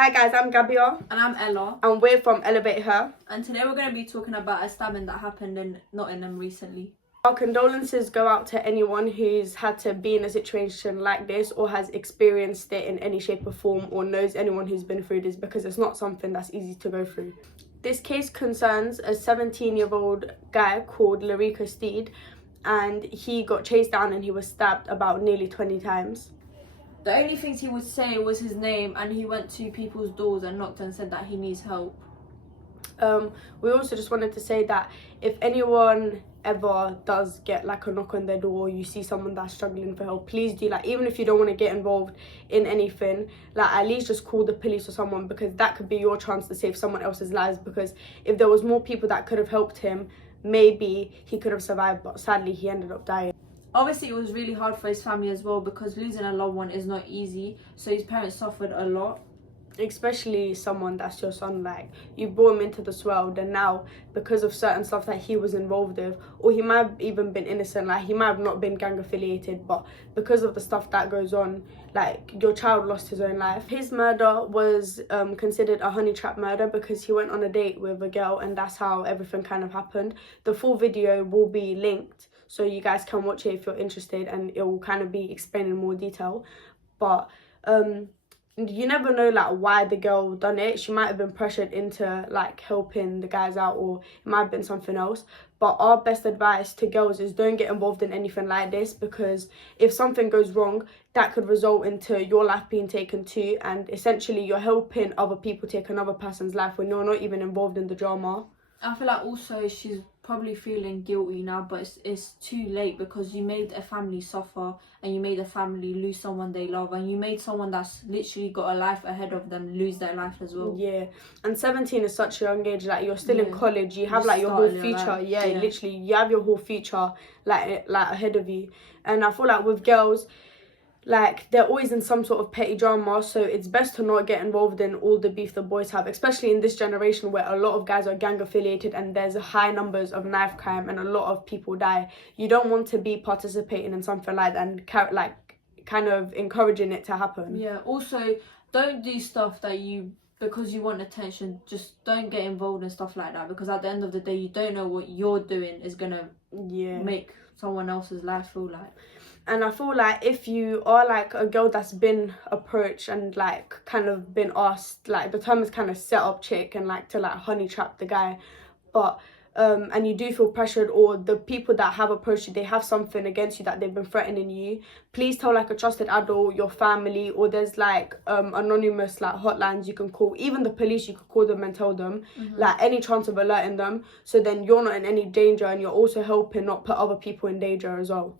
Hi guys, I'm Gabia. And I'm Ella. And we're from Elevate Her. And today we're going to be talking about a stabbing that happened in Nottingham recently. Our condolences go out to anyone who's had to be in a situation like this or has experienced it in any shape or form or knows anyone who's been through this, because it's not something that's easy to go through. This case concerns a 17-year-old guy called Larika Steed, and he got chased down and he was stabbed about nearly 20 times. The only things he would say was his name, and he went to people's doors and knocked and said that he needs help. We also just wanted to say that if anyone ever does get like a knock on their door, or you see someone that's struggling for help, please do, like, even if you don't want to get involved in anything, like, at least just call the police or someone, because that could be your chance to save someone else's lives. Because if there was more people that could have helped him, maybe he could have survived, but sadly he ended up dying. Obviously it was really hard for his family as well, because losing a loved one is not easy, so his parents suffered a lot. Especially someone that's your son, like, you brought him into this world, and now because of certain stuff that he was involved with, or he might have even been innocent, like he might have not been gang affiliated, but because of the stuff that goes on, like, your child lost his own life. His murder was considered a honey trap murder because he went on a date with a girl, and that's how everything kind of happened. The full video will be linked so you guys can watch it if you're interested, and it will kind of be explained in more detail. But you never know, like, why the girl done it. She might have been pressured into like helping the guys out, or it might have been something else. But our best advice to girls is don't get involved in anything like this, because if something goes wrong, that could result into your life being taken too, and essentially you're helping other people take another person's life when you're not even involved in the drama. I feel like also she's probably feeling guilty now, but it's too late, because you made a family suffer, and you made a family lose someone they love, and you made someone that's literally got a life ahead of them lose their life as well. Yeah, and 17 is such a young age. Like, you're still in college, you have like your whole future. Yeah, literally you have your whole future like ahead of you. And I feel like with girls, like, they're always in some sort of petty drama, so it's best to not get involved in all the beef the boys have, especially in this generation where a lot of guys are gang affiliated and there's high numbers of knife crime and a lot of people die. You don't want to be participating in something like that and kind of encouraging it to happen. Yeah, also don't do stuff that because you want attention. Just don't get involved in stuff like that, because at the end of the day you don't know what you're doing is gonna make someone else's life feel like. And I feel like if you are like a girl that's been approached and like kind of been asked, like, the term is kind of set up chick and like to like honey trap the guy, but and you do feel pressured, or the people that have approached you, they have something against you, that they've been threatening you, please tell like a trusted adult, your family, or there's like anonymous like hotlines you can call. Even the police, you could call them and tell them like any chance of alerting them, so then you're not in any danger, and you're also helping not put other people in danger as well.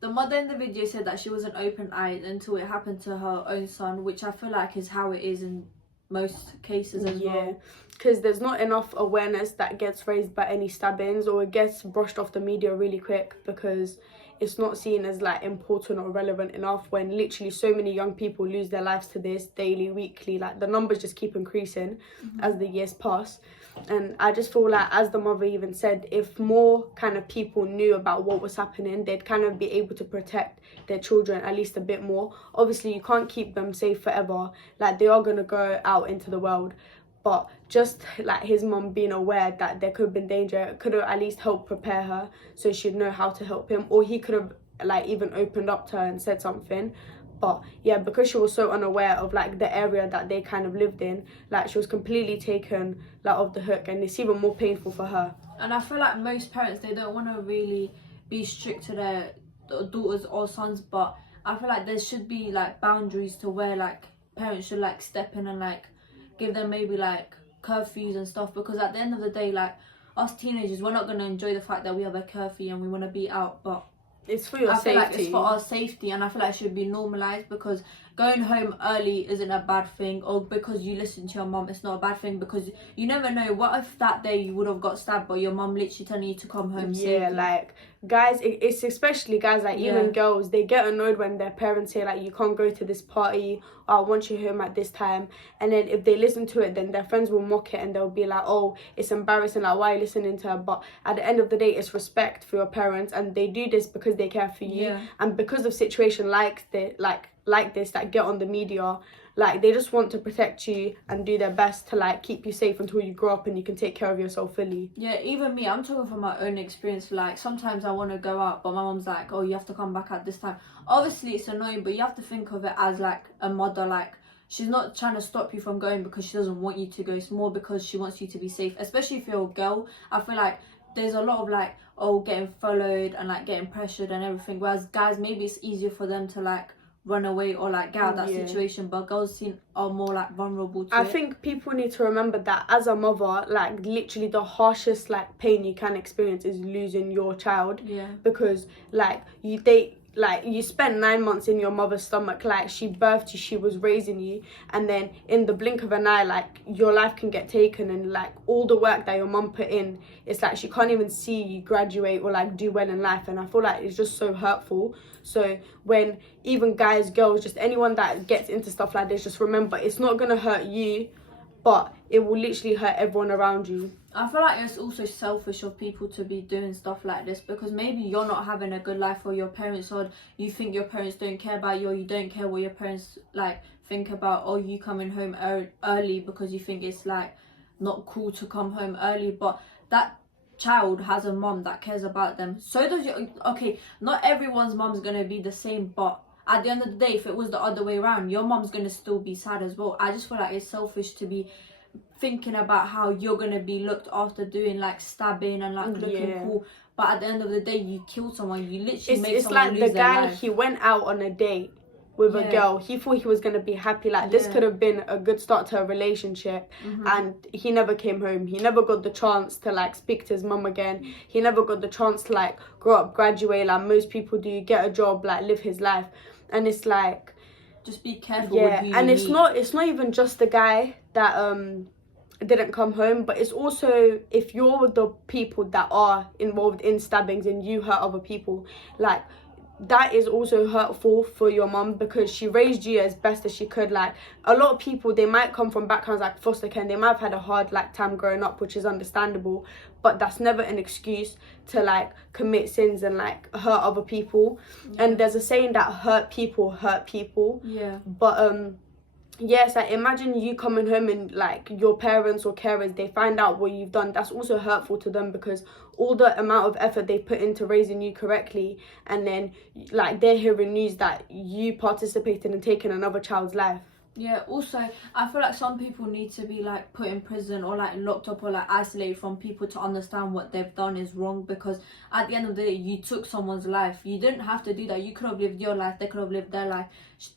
The mother in the video said that she wasn't open-eyed until it happened to her own son, which I feel like is how it is in most cases as well. Yeah, because there's not enough awareness that gets raised by any stabbings, or it gets brushed off the media really quick because it's not seen as like important or relevant enough, when literally so many young people lose their lives to this daily, weekly. Like, the numbers just keep increasing as the years pass. And I just feel like, as the mother even said, if more kind of people knew about what was happening, they'd kind of be able to protect their children at least a bit more. Obviously you can't keep them safe forever, like, they are going to go out into the world, but just like his mum being aware that there could have been danger could have at least helped prepare her, so she'd know how to help him, or he could have like even opened up to her and said something. But yeah, because she was so unaware of like the area that they kind of lived in, like, she was completely taken like off the hook, and it's even more painful for her. And I feel like most parents, they don't want to really be strict to their daughters or sons, but I feel like there should be like boundaries to where like parents should like step in and like give them maybe like curfews and stuff, because at the end of the day, like, us teenagers, we're not going to enjoy the fact that we have a curfew and we want to be out, but it's for your safety. I feel like it's for our safety, and I feel like it should be normalised, because going home early isn't a bad thing, or because you listen to your mum, it's not a bad thing, because you never know, what if that day you would have got stabbed but your mum literally telling you to come home safely. Like, guys, it's especially guys, like, even girls, they get annoyed when their parents say like, you can't go to this party, or I want you home at this time, and then if they listen to it, then their friends will mock it and they'll be like, oh, it's embarrassing, like, why are you listening to her? But at the end of the day, it's respect for your parents, and they do this because they care for you, and because of situation like this that get on the media, like they just want to protect you and do their best to like keep you safe until you grow up and you can take care of yourself fully. Yeah, even me, I'm talking from my own experience. Like sometimes I want to go out, but my mom's like, oh, you have to come back at this time. Obviously it's annoying, but you have to think of it as like a mother. Like she's not trying to stop you from going because she doesn't want you to go. It's more because she wants you to be safe, especially if you're a girl. I feel like there's a lot of like, oh, getting followed and like getting pressured and everything, whereas guys, maybe it's easier for them to like run away or like get out of that situation, but girls are more like vulnerable to I it. think people need to remember that as a mother, like literally the harshest like pain you can experience is losing your child. Yeah. Because like you spent 9 months in your mother's stomach, like she birthed you, she was raising you, and then in the blink of an eye, like your life can get taken, and like all the work that your mum put in, it's like she can't even see you graduate or like do well in life. And I feel like it's just so hurtful. So when even guys, girls, just anyone that gets into stuff like this, just remember it's not gonna hurt you, but it will literally hurt everyone around you. I feel like it's also selfish of people to be doing stuff like this, because maybe you're not having a good life, or your parents, or you think your parents don't care about you, or you don't care what your parents like think about, or you coming home early because you think it's like not cool to come home early. But that child has a mom that cares about them. So does your, okay, not everyone's mom's gonna be the same, but at the end of the day, if it was the other way around, your mom's gonna still be sad as well. I just feel like it's selfish to be thinking about how you're gonna be looked after doing like stabbing and like looking cool, but at the end of the day you kill someone, you literally make someone lose their life. It's like the guy, he went out on a date with a girl, he thought he was gonna be happy, like this could have been a good start to a relationship, and he never came home. He never got the chance to like speak to his mum again. He never got the chance to like grow up, graduate like most people do, get a job, like live his life. And it's like, just be careful with who you and meet. it's not even just the guy that didn't come home, but it's also if you're with the people that are involved in stabbings and you hurt other people, like that is also hurtful for your mum, because she raised you as best as she could. Like a lot of people, they might come from backgrounds like foster care, and they might have had a hard like time growing up, which is understandable, but that's never an excuse to like commit sins and like hurt other people. And there's a saying that hurt people. But yes, like imagine you coming home and like your parents or carers, they find out what you've done. That's also hurtful to them, because all the amount of effort they put into raising you correctly, and then like they're hearing news that you participated in taking another child's life. Yeah, also I feel like some people need to be like put in prison or like locked up or like isolated from people to understand what they've done is wrong, because at the end of the day you took someone's life. You didn't have to do that. You could have lived your life, they could have lived their life.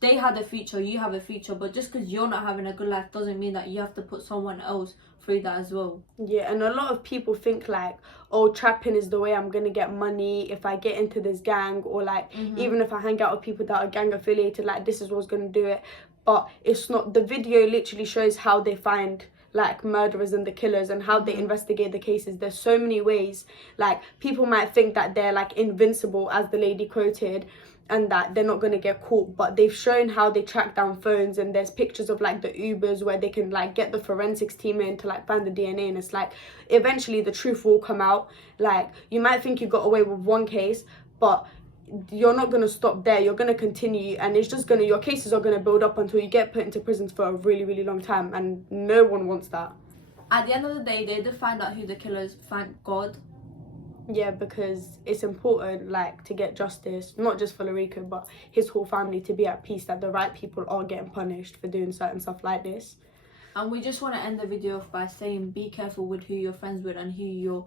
They had a future, you have a future, but just because you're not having a good life doesn't mean that you have to put someone else through that as well. Yeah, and a lot of people think like, oh, trapping is the way I'm gonna get money if I get into this gang, or like even if I hang out with people that are gang affiliated, like this is what's gonna do it. But it's not. The video literally shows how they find like murderers and the killers, and how they investigate the cases. There's so many ways. Like people might think that they're like invincible, as the lady quoted, and that they're not going to get caught, but they've shown how they track down phones, and there's pictures of like the Ubers where they can like get the forensics team in to like find the DNA, and it's like eventually the truth will come out. Like you might think you got away with one case, but you're not going to stop there. You're going to continue, and it's just going to, your cases are going to build up until you get put into prisons for a really, really long time, and no one wants that. At the end of the day, they did find out who the killer is, thank God. Yeah, because it's important like to get justice, not just for Larico, but his whole family, to be at peace that the right people are getting punished for doing certain stuff like this. And we just want to end the video off by saying be careful with who you're friends with and who you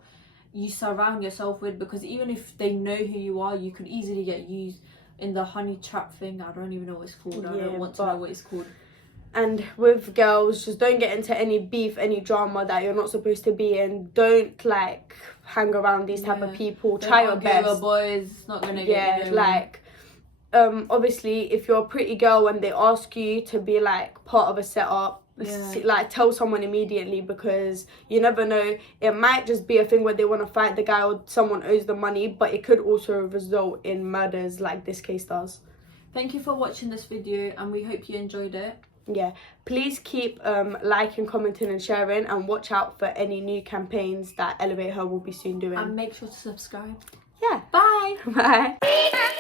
surround yourself with, because even if they know who you are, you could easily get used in the honey trap thing. I don't even know what it's called. I don't want to know what it's called. And with girls, just don't get into any beef, any drama that you're not supposed to be in. Don't like hang around these type of people. Try your best. With boys, it's not gonna get you nowhere. Like obviously if you're a pretty girl and they ask you to be like part of a setup, like tell someone immediately, because you never know, it might just be a thing where they want to fight the guy or someone owes the money, but it could also result in murders like this case does. Thank you for watching this video, and we hope you enjoyed it. Yeah, please keep liking, commenting and sharing, and watch out for any new campaigns that Elevate Her will be soon doing, and make sure to subscribe. Yeah, bye. Bye.